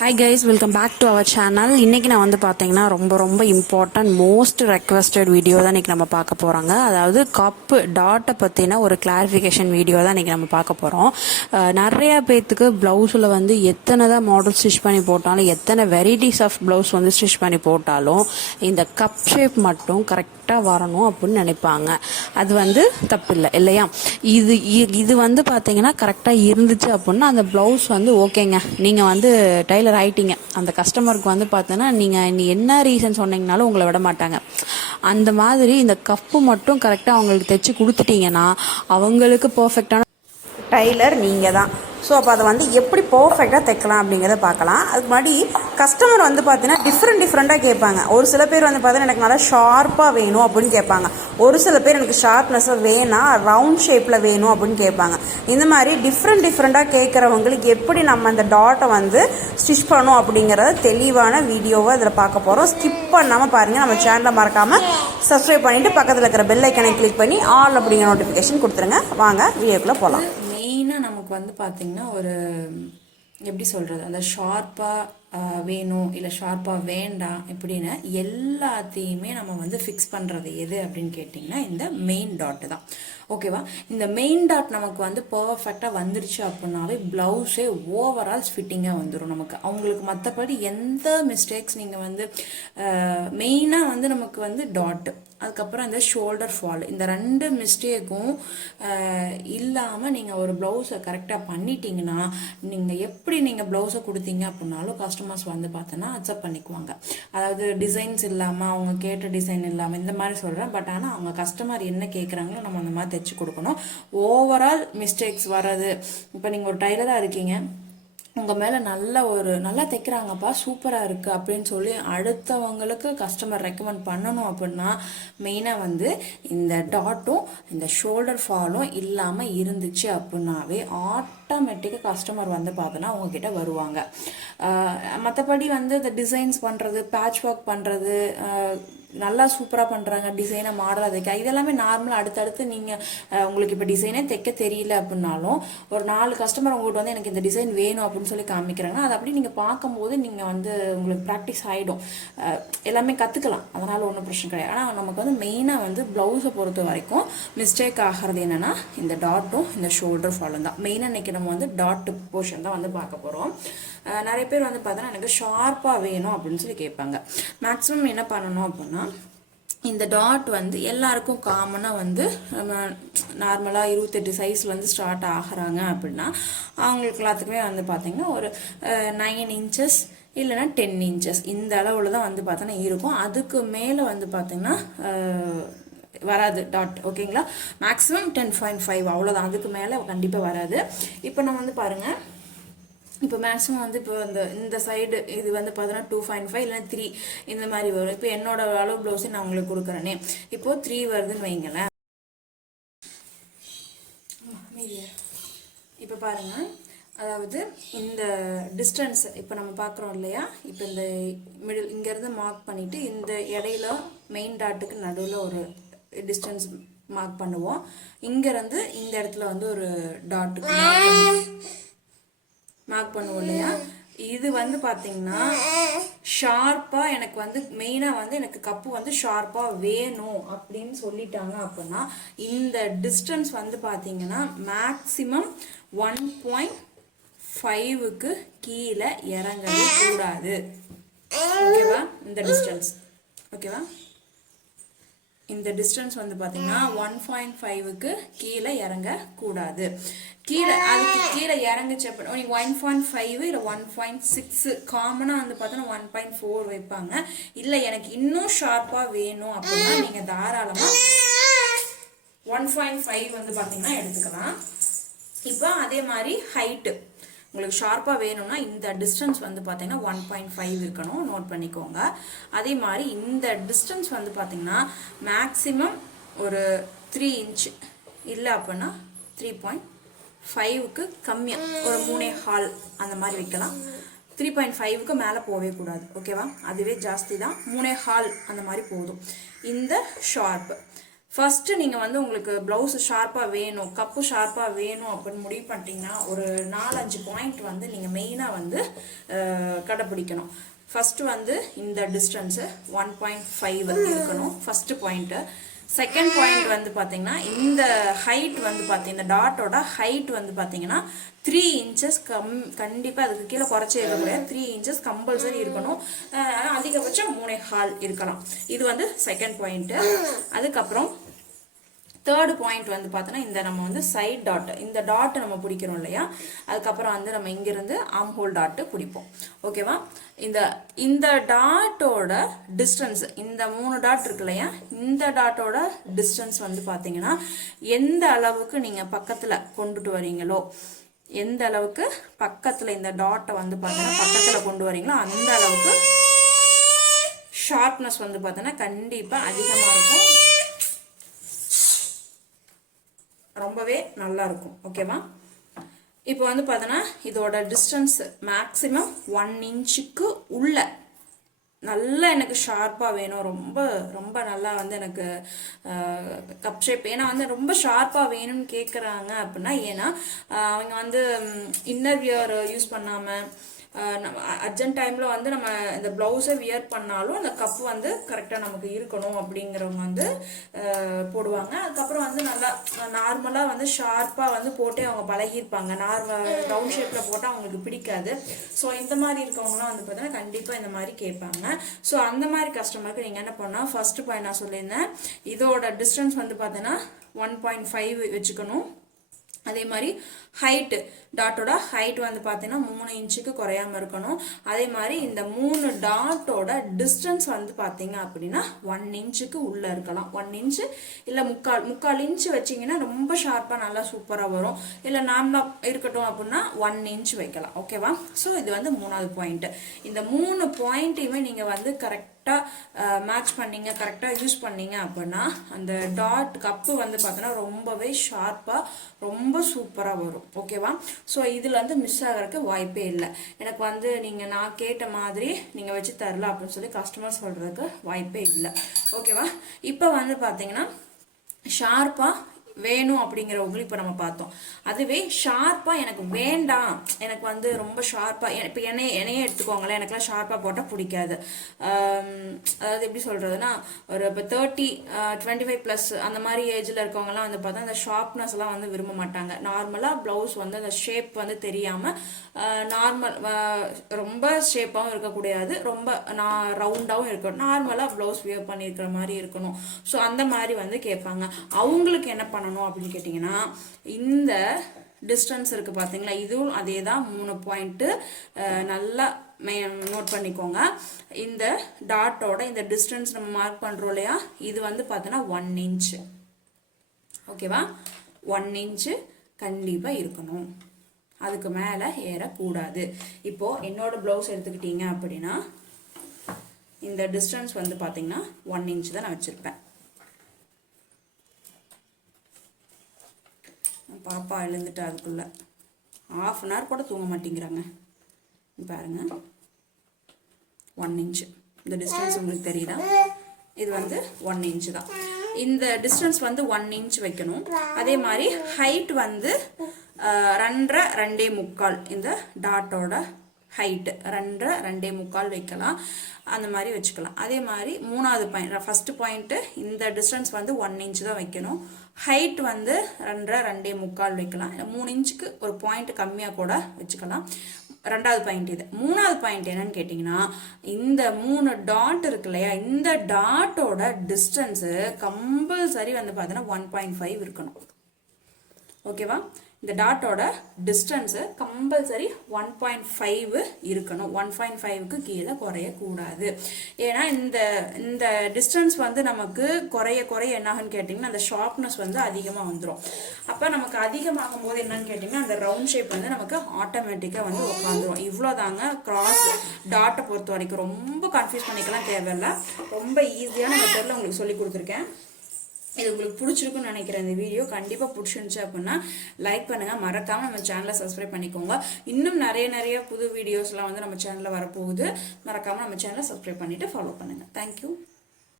Hi guys, welcome back to our channel. இன்றைக்கி நான் வந்து பார்த்தீங்கன்னா ரொம்ப இம்பார்ட்டன்ட் மோஸ்ட் ரெக்வஸ்டட் வீடியோ தான் இன்றைக்கி நம்ம பார்க்க போகிறோங்க. அதாவது கப்பு டாட்டை பற்றின ஒரு கிளாரிஃபிகேஷன் வீடியோ தான் இன்றைக்கி நம்ம பார்க்க போகிறோம். நிறையா பேர்த்துக்கு ப்ளவுஸில் வந்து எத்தனை தான் மாடல் ஸ்டிச் பண்ணி போட்டாலும், எத்தனை வெரைட்டிஸ் ஆஃப் ப்ளவுஸ் வந்து ஸ்டிச் பண்ணி போட்டாலும் இந்த கப் ஷேப் மட்டும் கரெக்டாக வரணும் அப்படின்னு நினைப்பாங்க. அது வந்து தப்பு இல்லை இல்லையா? இது வந்து பார்த்தீங்கன்னா கரெக்டாக இருந்துச்சு அப்படின்னா அந்த ப்ளவுஸ் வந்து ஓகேங்க, நீங்கள் வந்து டைலர் ஆயிட்டீங்க. அந்த கஸ்டமருக்கு வந்து பார்த்தோன்னா நீங்கள் என்ன ரீசன் சொன்னீங்கனாலும் உங்களை விட மாட்டாங்க. அந்த மாதிரி இந்த கப்பு மட்டும் கரெக்டாக அவங்களுக்கு தைச்சி கொடுத்துட்டீங்கன்னா அவங்களுக்கு பர்ஃபெக்டான டைலர் நீங்கள் தான். ஸோ அப்போ அதை வந்து எப்படி பர்ஃபெக்டாக தைக்கலாம் அப்படிங்கிறத பார்க்கலாம். அதுக்கு முன்னாடி கஸ்டமர் வந்து பார்த்தீங்கன்னா டிஃப்ரெண்ட்டாக கேட்பாங்க. ஒரு சில பேர் வந்து பார்த்தீங்கன்னா எனக்கு நல்லா ஷார்ப்பாக வேணும் அப்படின்னு கேட்பாங்க. ஒரு சில பேர் எனக்கு ஷார்ப்னஸாக வேணாம், ரவுண்ட் ஷேப்பில் வேணும் அப்படின்னு கேட்பாங்க. இந்த மாதிரி டிஃப்ரெண்ட்டாக கேட்குறவங்களுக்கு எப்படி நம்ம அந்த டாட்டை வந்து ஸ்டிச் பண்ணணும் அப்படிங்கிறத தெளிவான வீடியோவை அதில் பார்க்க போகிறோம். ஸ்கிப் பண்ணாமல் பாருங்கள். நம்ம சேனலை மறக்காமல் சப்ஸ்கிரைப் பண்ணிவிட்டு பக்கத்தில் இருக்கிற பெல் ஐக்கனை கிளிக் பண்ணி ஆல் அப்படிங்கிற நோட்டிஃபிகேஷன் கொடுத்துருங்க. வாங்க வீடியோக்குள்ளே போகலாம். மெயினாக நமக்கு வந்து பார்த்திங்கன்னா ஒரு எப்படி சொல்கிறது, அந்த ஷார்ப்பாக வேணும் இல்லை ஷார்ப்பாக வேண்டாம் இப்படின்னு எல்லாத்தையுமே நம்ம வந்து ஃபிக்ஸ் பண்ணுறது எது அப்படின்னு கேட்டிங்கன்னா இந்த மெயின் டாட்டு தான். ஓகேவா? இந்த மெயின் டாட் நமக்கு வந்து பர்ஃபெக்டாக வந்துருச்சு அப்படின்னாவே ப்ளவுஸே ஓவரால் ஃபிட்டிங்காக வந்துடும் நமக்கு. அவங்களுக்கு மற்றபடி எந்த மிஸ்டேக்ஸ் நீங்கள் வந்து மெயினாக வந்து நமக்கு வந்து டாட்டு, அதுக்கப்புறம் இந்த ஷோல்டர் ஃபால், இந்த ரெண்டு மிஸ்டேக்கும் இல்லாமல் நீங்கள் ஒரு ப்ளவுஸை கரெக்டாக பண்ணிட்டீங்கன்னா நீங்கள் எப்படி நீங்கள் ப்ளவுஸை கொடுத்தீங்க அப்படின்னாலும் கஸ்டமர்ஸ் வந்து பார்த்தோன்னா அக்செப்ட் பண்ணிக்குவாங்க. அதாவது டிசைன்ஸ் இல்லாமல், அவங்க கேட்ட டிசைன் இல்லாமல், இந்த மாதிரி சொல்கிறேன். பட் ஆனால் அவங்க கஸ்டமர் என்ன கேட்குறாங்களோ நம்ம அந்த மாதிரி தைச்சு கொடுக்கணும். ஓவரால் மிஸ்டேக்ஸ் வர்றது, இப்போ நீங்கள் ஒரு டைலராக இருக்கீங்க, உங்கள் மேலே நல்லா தைக்கிறாங்கப்பா, சூப்பராக இருக்குது அப்படின்னு சொல்லி அடுத்தவங்களுக்கு கஸ்டமர் ரெக்கமெண்ட் பண்ணணும் அப்படின்னா மெயினாக வந்து இந்த டாட்டும் இந்த ஷோல்டர் ஃபாலும் இல்லாமல் இருந்துச்சு அப்படின்னாவே ஆட்டோமேட்டிக்காக கஸ்டமர் வந்து பார்த்தோன்னா அவங்கக்கிட்ட வருவாங்க. மற்றபடி வந்து இந்த டிசைன்ஸ் பண்ணுறது, பேட்ச் ஒர்க் பண்ணுறது, நல்லா சூப்பராக பண்ணுறாங்க, டிசைனை மாடலாக தைக்க, இதெல்லாமே நார்மலாக அடுத்தடுத்து நீங்கள் உங்களுக்கு இப்போ டிசைனே தைக்க தெரியல அப்படின்னாலும் ஒரு 4 கஸ்டமர் உங்கள்கிட்ட வந்து எனக்கு இந்த டிசைன் வேணும் அப்படின்னு சொல்லி காமிக்கிறாங்கன்னா அது அப்படி நீங்கள் பார்க்கும்போது நீங்கள் வந்து உங்களுக்கு ப்ராக்டிஸ் ஆகிடும், எல்லாமே கற்றுக்கலாம். அதனால் ஒன்றும் பிரச்சனை கிடையாது. ஆனால் நமக்கு வந்து மெயினாக வந்து ப்ளவுஸை பொறுத்த வரைக்கும் மிஸ்டேக் ஆகிறது என்னென்னா இந்த டாட்டும் இந்த ஷோல்டர் ஃபாலும் தான். மெயினாக இன்றைக்கி நம்ம வந்து டாட் போர்ஷன் தான் வந்து பார்க்க போகிறோம். நிறைய பேர் வந்து பார்த்தோன்னா எனக்கு ஷார்ப்பாக வேணும் அப்படின்னு சொல்லி கேட்பாங்க. மேக்ஸிமம் என்ன பண்ணணும் அப்படின்னா இந்த டாட் வந்து எல்லாருக்கும் காமனாக வந்து நம்ம நார்மலாக 28 சைஸில் வந்து ஸ்டார்ட் ஆகிறாங்க அப்படின்னா அவங்களுக்கு எல்லாத்துக்குமே வந்து பார்த்திங்கன்னா ஒரு 9 இன்ச்சஸ் இல்லைன்னா 10 இன்ச்சஸ் இந்த அளவில் தான் வந்து பார்த்தோன்னா இருக்கும். அதுக்கு மேலே வந்து பார்த்திங்கன்னா வராது டாட். ஓகேங்களா? மேக்ஸிமம் 10.5 அவ்வளோதான், அதுக்கு மேலே கண்டிப்பாக வராது. இப்போ நம்ம வந்து பாருங்கள், இப்போ மேக்ஸிமம் வந்து இப்போ இந்த சைடு இது வந்து பார்த்தோன்னா 2.5 இல்லைன்னா 3 இந்த மாதிரி வரும். இப்போ என்னோட அளவு ப்ளவுஸை நான் உங்களுக்கு கொடுக்குறேனே, இப்போது 3 வருதுன்னு வைங்களேன். இப்போ பாருங்கள், அதாவது இந்த டிஸ்டன்ஸ் இப்போ நம்ம பார்க்குறோம் இல்லையா, இப்போ இந்த மிடில் இங்கேருந்து மார்க் பண்ணிவிட்டு இந்த இடையில மெயின் டாட்டுக்கு நடுவில் ஒரு டிஸ்டன்ஸ் மார்க் பண்ணுவோம். இங்கேருந்து இந்த இடத்துல வந்து ஒரு டாட்டுக்கு மார்க் பண்ணுவோம் இல்லையா. இது வந்து பார்த்தீங்கன்னா ஷார்ப்பாக எனக்கு வந்து மெயினாக வந்து எனக்கு கப்பு வந்து ஷார்ப்பாக வேணும் அப்படின்னு சொல்லிட்டாங்க அப்படின்னா இந்த டிஸ்டன்ஸ் வந்து பார்த்தீங்கன்னா மேக்ஸிமம் 1.5க்கு கீழே இறங்கவே கூடாது. ஓகேவா? இந்த டிஸ்டன்ஸ் ஓகேவா? இந்த டிஸ்டன்ஸ் வந்து பார்த்தீங்கன்னா 1.5க்கு கீழே இறங்கக்கூடாது. அதுக்கு கீழே இறங்குச்சு அப்போ நீங்கள் 1.5 இல்லை 1.6 காமனாக வந்து பார்த்தோன்னா 1.4 வைப்பாங்க. இல்லை எனக்கு இன்னும் ஷார்ப்பாக வேணும் அப்படின்னா நீங்கள் தாராளமாக 1.5 வந்து பார்த்தீங்கன்னா எடுத்துக்கலாம். இப்போ அதே மாதிரி ஹைட்டு உங்களுக்கு ஷார்ப்பாக வேணும்னா இந்த டிஸ்டன்ஸ் வந்து பார்த்தீங்கன்னா 1.5 இருக்கணும், நோட் பண்ணிக்கோங்க. அதே மாதிரி இந்த டிஸ்டன்ஸ் வந்து பார்த்தீங்கன்னா மேக்ஸிமம் ஒரு 3 இன்ச் இல்லை அப்படின்னா 3.5க்கு கம்மியாக ஒரு 3.25 அந்த மாதிரி வைக்கலாம். 3.5க்கு மேலே போகவே கூடாது. ஓகேவா? அதுவே ஜாஸ்தி தான், 3.25 அந்த மாதிரி போதும். இந்த ஷார்ப்பு ஃபர்ஸ்ட் நீங்கள் வந்து உங்களுக்கு ப்ளவுஸ் ஷார்ப்பாக வேணும், கப்பு ஷார்ப்பாக வேணும் அப்படின்னு முடிவு பண்ணிட்டீங்கன்னா ஒரு 4-5 பாயிண்ட் வந்து நீங்கள் மெயினாக வந்து டாட்டை பிடிக்கணும். ஃபர்ஸ்ட் வந்து இந்த டிஸ்டன்ஸு 1.5 இருக்கணும் ஃபர்ஸ்ட் பாயிண்ட்டு. செகண்ட் பாயிண்ட் வந்து பார்த்தீங்கன்னா இந்த ஹைட் வந்து பார்த்தீங்கன்னா டாட்டோட ஹைட் வந்து பார்த்தீங்கன்னா 3 இன்ச்சஸ் கண்டிப்பாக அதுக்கு கீழே குறைச்சி இருக்கக்கூடாது. 3 இன்ச்சஸ் கம்பல்சரி இருக்கணும். அதிகபட்சம் 3.25 இருக்கலாம். இது வந்து செகண்ட் பாயிண்ட்டு. அதுக்கப்புறம் தேர்டு பாயிண்ட் வந்து பார்த்தோன்னா இந்த நம்ம வந்து சைட் டாட், இந்த டாட் நம்ம பிடிக்கிறோம் இல்லையா, அதுக்கப்புறம் வந்து நம்ம இங்கிருந்து ஆர்ம் ஹோல் டாட்டு பிடிப்போம். ஓகேவா? இந்த டாட்டோட டிஸ்டன்ஸ், இந்த 3 டாட் இருக்கு இல்லையா, இந்த டாட்டோட டிஸ்டன்ஸ் வந்து பார்த்தீங்கன்னா எந்த அளவுக்கு நீங்கள் பக்கத்தில் கொண்டுட்டு வரீங்களோ, எந்த அளவுக்கு பக்கத்தில் இந்த டாட்டை வந்து பார்த்தீங்கன்னா பக்கத்தில் கொண்டு வரீங்களோ அந்த அளவுக்கு ஷார்ப்னஸ் வந்து பார்த்தீங்கன்னா கண்டிப்பாக அதிகமாக இருக்கும், ரொம்பவே நல்லா இருக்கும். ஓகேவா? இப்போ வந்து பார்த்தோன்னா இதோட டிஸ்டன்ஸ் மேக்ஸிமம் 1 இன்ச்சுக்கு உள்ள நல்லா எனக்கு ஷார்ப்பாக வேணும். ரொம்ப ரொம்ப நல்லா வந்து எனக்கு கப் ஷேப், ஏன்னா வந்து ரொம்ப ஷார்ப்பாக வேணும்னு கேட்குறாங்க அப்படின்னா, ஏன்னா அவங்க வந்து இன்னர் வியர் யூஸ் பண்ணாமல் அர்ஜென்ட் டைமில் வந்து நம்ம இந்த ப்ளவுஸை வியர் பண்ணாலும் அந்த கப் வந்து கரெக்டாக நமக்கு இருக்கணும் அப்படிங்கிறவங்க வந்து போடுவாங்க. அதுக்கப்புறம் வந்து நல்லா நார்மலாக வந்து ஷார்ப்பாக வந்து போட்டே அவங்க பழகிருப்பாங்க. ரவுண்ட் ஷேப்பில் போட்டால் அவங்களுக்கு பிடிக்காது. ஸோ இந்த மாதிரி இருக்கவங்களாம் வந்து பார்த்தீங்கன்னா கண்டிப்பாக இந்த மாதிரி கேட்பாங்க. ஸோ அந்த மாதிரி கஸ்டமருக்கு நீங்கள் என்ன பண்ணால், ஃபர்ஸ்ட் பாயிண்ட் நான் சொல்லியிருந்தேன், இதோட டிஸ்டன்ஸ் வந்து பார்த்தீங்கன்னா 1.5 வச்சுக்கணும். அதே மாதிரி ஹைட்டு, டாட்டோட ஹைட் வந்து பார்த்தீங்கன்னா 3 இன்ச்சுக்கு குறையாம இருக்கணும். அதே மாதிரி இந்த 3 டாட்டோட டிஸ்டன்ஸ் வந்து பார்த்தீங்க அப்படின்னா 1 இன்ச்சுக்கு உள்ள இருக்கலாம். 1 இன்ச்சு இல்லை முக்கால் இன்ச்சு வச்சிங்கன்னா ரொம்ப ஷார்ப்பாக நல்லா சூப்பராக வரும். இல்லை நார்மலாக இருக்கட்டும் அப்படின்னா 1 இன்ச் வைக்கலாம். ஓகேவா? ஸோ இது வந்து 3வது பாயிண்ட். இந்த 3 பாயிண்ட்டையுமே நீங்கள் வந்து கரெக்டாக மேட்ச் பண்ணீங்க, கரெக்டாக யூஸ் பண்ணீங்க அப்படின்னா அந்த டாட் கப்பு வந்து பார்த்தோன்னா ரொம்பவே ஷார்ப்பாக ரொம்ப சூப்பராக வரும். ஓகேவா? ஸோ இதில் வந்து மிஸ் ஆகிறதுக்கு வாய்ப்பே இல்லை. எனக்கு வந்து நான் கேட்ட மாதிரி நீங்கள் வச்சு தரல அப்படின்னு சொல்லி கஸ்டமர் சொல்கிறதுக்கு வாய்ப்பே இல்லை. ஓகேவா? இப்போ வந்து பார்த்தீங்கன்னா ஷார்ப்பாக வேணும் அப்படிங்கிறவங்களும் இப்போ நம்ம பார்த்தோம். அதுவே ஷார்ப்பாக எனக்கு வேண்டாம், எனக்கு வந்து ரொம்ப ஷார்ப்பாக, இப்போ என்னையே எடுத்துக்கோங்களேன், எனக்குலாம் ஷார்ப்பாக போட்டால் பிடிக்காது. அதாவது எப்படி சொல்கிறதுனா, ஒரு இப்போ 30, 25+ அந்த மாதிரி ஏஜில் இருக்கவங்கலாம் வந்து பார்த்தா அந்த ஷார்ப்னஸ்லாம் வந்து விரும்ப மாட்டாங்க. நார்மலாக ப்ளவுஸ் வந்து அந்த ஷேப் வந்து தெரியாமல் நார்மல், ரொம்ப ஷேப்பாகவும் இருக்கக்கூடாது, ரொம்ப ரவுண்டாகவும் இருக்கணும், நார்மலாக ப்ளவுஸ் வியர் பண்ணியிருக்கிற மாதிரி இருக்கணும். ஸோ அந்த மாதிரி வந்து கேட்பாங்க. அவங்களுக்கு என்ன பண்ணணும் அப்படின்னு கேட்டிங்கன்னா, இந்த டிஸ்டன்ஸ் இருக்கு பார்த்தீங்களா, இதுவும் அதே தான் 3 பாயிண்ட்டு நல்லா நோட் பண்ணிக்கோங்க. இந்த டாட்டோட இந்த டிஸ்டன்ஸ் நம்ம மார்க் பண்ணுறோம் இல்லையா, இது வந்து பார்த்தோன்னா 1 இன்ச்சு. ஓகேவா? 1 இன்ச்சு கண்டிப்பாக இருக்கணும், அதுக்கு மேலே ஏறக்கூடாது. இப்போது என்னோட ப்ளவுஸ் எடுத்துக்கிட்டீங்க அப்படின்னா இந்த டிஸ்டன்ஸ் வந்து பார்த்தீங்கன்னா 1 இன்ச் தான் நான் வச்சுருப்பேன். பாப்பா எழுந்துட்டு அதுக்குள்ள ½ அன் ஹவர் கூட தூங்க மாட்டேங்கிறாங்க. பாருங்க, 1 இன்ச்சு இந்த டிஸ்டன்ஸ் உங்களுக்கு தெரியுதா? இது வந்து 1 இன்ச்சு தான். இந்த டிஸ்டன்ஸ் வந்து 1 இன்ச் வைக்கணும். அதே மாதிரி ஹைட் வந்து 2.5 2.25 இந்த டாட்டோட ஹைட்டு 2.5 2.25 வைக்கலாம், அந்த மாதிரி வச்சுக்கலாம். அதே மாதிரி 3வது பாயிண்ட், ஃபர்ஸ்ட் பாயிண்ட்டு இந்த டிஸ்டன்ஸ் வந்து 1 இன்ச் தான் வைக்கணும். ஹைட் வந்து 2.5 2.25 வைக்கலாம். 3 இன்ச்சுக்கு ஒரு பாயிண்ட் கம்மியாக கூட வச்சுக்கலாம். 2வது பாயிண்ட் இது. 3வது பாயிண்ட் என்னன்னு கேட்டிங்கன்னா, இந்த 3 டாட் இருக்கு இல்லையா, இந்த டாட்டோட டிஸ்டன்ஸு கம்பல்சரி வந்து பார்த்தீங்கன்னா 1.5 இருக்கணும். ஓகேவா? இந்த டாட்டோட டிஸ்டன்ஸு கம்பல்சரி 1.5 இருக்கணும். 1.5க்கு கீழே குறையக்கூடாது. ஏன்னா இந்த டிஸ்டன்ஸ் வந்து நமக்கு குறைய என்னாகுன்னு கேட்டிங்கன்னா அந்த ஷார்ப்னஸ் வந்து அதிகமாக வந்துடும். அப்போ நமக்கு அதிகமாகும் போது என்னன்னு கேட்டிங்கன்னா அந்த ரவுண்ட் ஷேப் வந்து நமக்கு ஆட்டோமேட்டிக்காக வந்து உட்காந்துரும். இவ்வளோதாங்க கிராஸ் டாட்டை பொறுத்த வரைக்கும். ரொம்ப கன்ஃபியூஸ் பண்ணிக்கலாம் தேவையில்லை, ரொம்ப ஈஸியான மெத்தடில் உங்களுக்கு சொல்லி கொடுத்துருக்கேன். இது உங்களுக்கு பிடிச்சிருக்குன்னு நினைக்கிறேன். இந்த வீடியோ கண்டிப்பாக பிடிச்சிருந்துச்சு அப்படின்னா லைக் பண்ணுங்கள், மறக்காமல் நம்ம சேனலை சப்ஸ்கிரைப் பண்ணிக்கோங்க. இன்னும் நிறைய புது வீடியோஸ்லாம் வந்து நம்ம சேனலில் வரப்போகுது. மறக்காமல் நம்ம சேனலை சப்ஸ்கிரைப் பண்ணிவிட்டு ஃபாலோ பண்ணுங்கள். தேங்க்யூ.